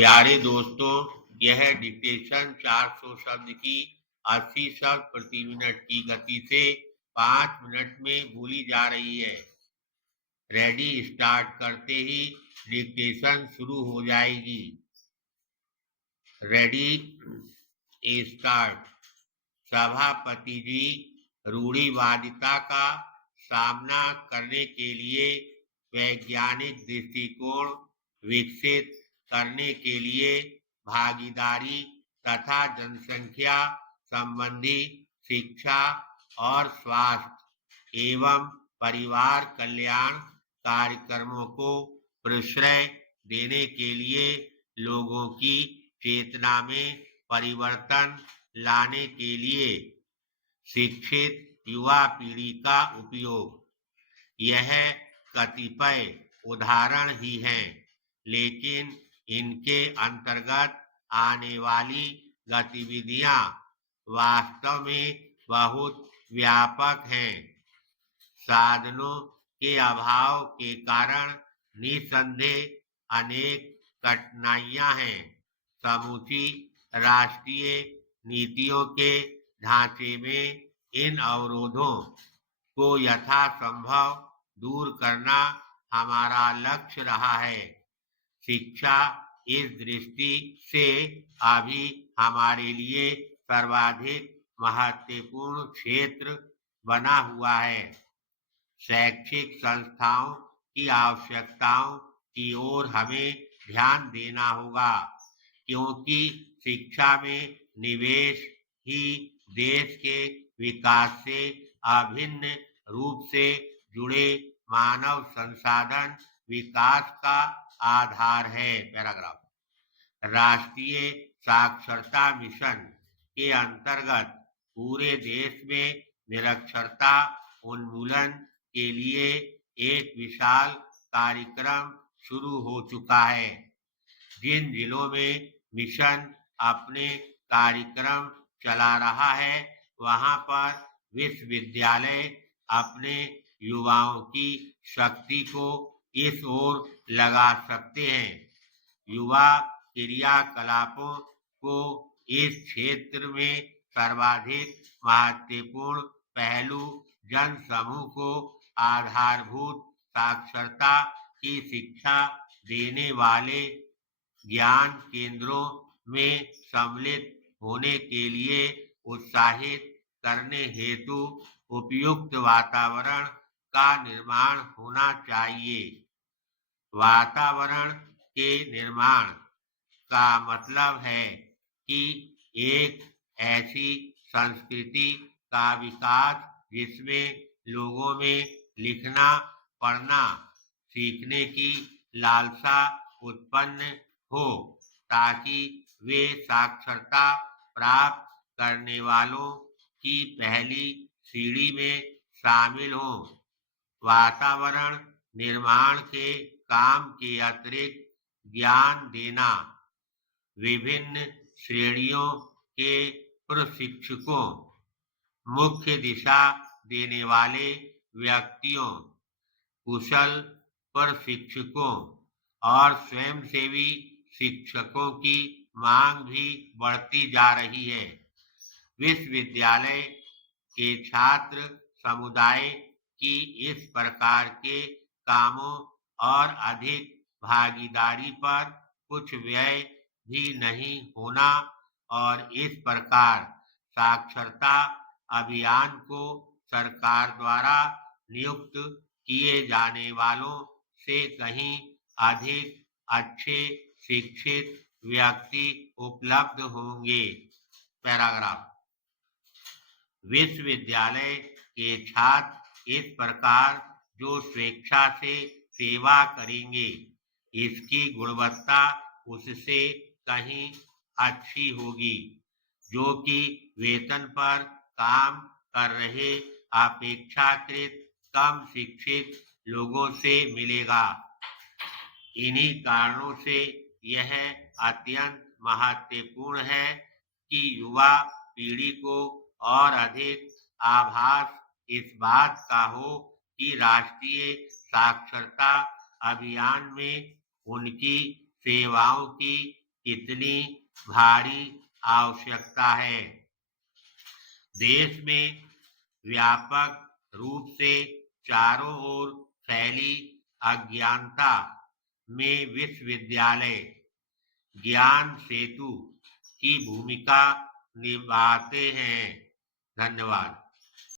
प्यारे दोस्तों, यह डिक्टेशन 400 शब्द की 80 शब्द प्रति मिनट की गति से 5 मिनट में बोली जा रही है। रेडी स्टार्ट करते ही डिक्टेशन शुरू हो जाएगी। Ready start. सभापति जी, रूढ़िवादिता का सामना करने के लिए वैज्ञानिक दृष्टिकोण विकसित करने के लिए भागीदारी तथा जनसंख्या संबंधी शिक्षा और स्वास्थ्य एवं परिवार कल्याण कार्यक्रमों को प्रश्रय देने के लिए लोगों की चेतना में परिवर्तन लाने के लिए शिक्षित युवा पीढ़ी का उपयोग। यह कतिपय उदाहरण ही हैं, लेकिन इनके अंतर्गत आने वाली गतिविधियां वास्तव में बहुत व्यापक हैं। साधनों के अभाव के कारण निसंदेह अनेक कठिनाइयां हैं। समूची राष्ट्रीय नीतियों के ढांचे में इन अवरोधों को यथासंभव दूर करना हमारा लक्ष्य रहा है। शिक्षा इस दृष्टि से अभी हमारे लिए सर्वाधिक महत्वपूर्ण क्षेत्र बना हुआ है। शैक्षिक संस्थाओं की आवश्यकताओं की ओर हमें ध्यान देना होगा, क्योंकि शिक्षा में निवेश ही देश के विकास से अभिन्न रूप से जुड़े मानव संसाधन विकास का आधार है। पैराग्राफ। राष्ट्रीय साक्षरता मिशन के अंतर्गत पूरे देश में निरक्षरता उन्मूलन के लिए एक विशाल कार्यक्रम शुरू हो चुका है। जिन जिलों में मिशन अपने कार्यक्रम चला रहा है, वहां पर विश्वविद्यालय अपने युवाओं की शक्ति को इस ओर लगा सकते हैं। युवा क्रियाकलापों को इस क्षेत्र में सर्वाधिक महत्वपूर्ण पहलू जन समूह को आधारभूत साक्षरता की शिक्षा देने वाले ज्ञान केंद्रों में सम्मिलित होने के लिए उत्साहित करने हेतु उपयुक्त वातावरण का निर्माण होना चाहिए। वातावरण के निर्माण का मतलब है कि एक ऐसी संस्कृति का विकास जिसमें लोगों में लिखना पढ़ना सीखने की लालसा उत्पन्न हो, ताकि वे साक्षरता प्राप्त करने वालों की पहली सीढ़ी में शामिल हों। वातावरण निर्माण के काम के अतिरिक्त ज्ञान देना, विभिन्न श्रेणियों के प्रशिक्षकों, मुख्य दिशा देने वाले व्यक्तियों, कुशल प्रशिक्षकों और स्वयंसेवी शिक्षकों की मांग भी बढ़ती जा रही है। विश्वविद्यालय के छात्र समुदाय की इस प्रकार के कामों और अधिक भागीदारी पर कुछ व्यय भी नहीं होना और इस प्रकार साक्षरता अभियान को सरकार द्वारा नियुक्त किए जाने वालों से कहीं अधिक अच्छे शिक्षित व्यक्ति उपलब्ध होंगे। पैराग्राफ। विश्वविद्यालय के छात्र इस प्रकार जो स्वेच्छा से सेवा करेंगे, इसकी गुणवत्ता उससे कहीं अच्छी होगी, जो कि वेतन पर काम कर रहे अपेक्षाकृत कम शिक्षित लोगों से मिलेगा। इन्हीं कारणों से यह अत्यंत महत्वपूर्ण है कि युवा पीढ़ी को और अधिक आभास इस बात का हो कि राष्ट्रीय साक्षरता अभियान में उनकी सेवाओं की कितनी भारी आवश्यकता है। देश में व्यापक रूप से चारों ओर फैली अज्ञानता में विश्वविद्यालय ज्ञान सेतु की भूमिका निभाते हैं। धन्यवाद।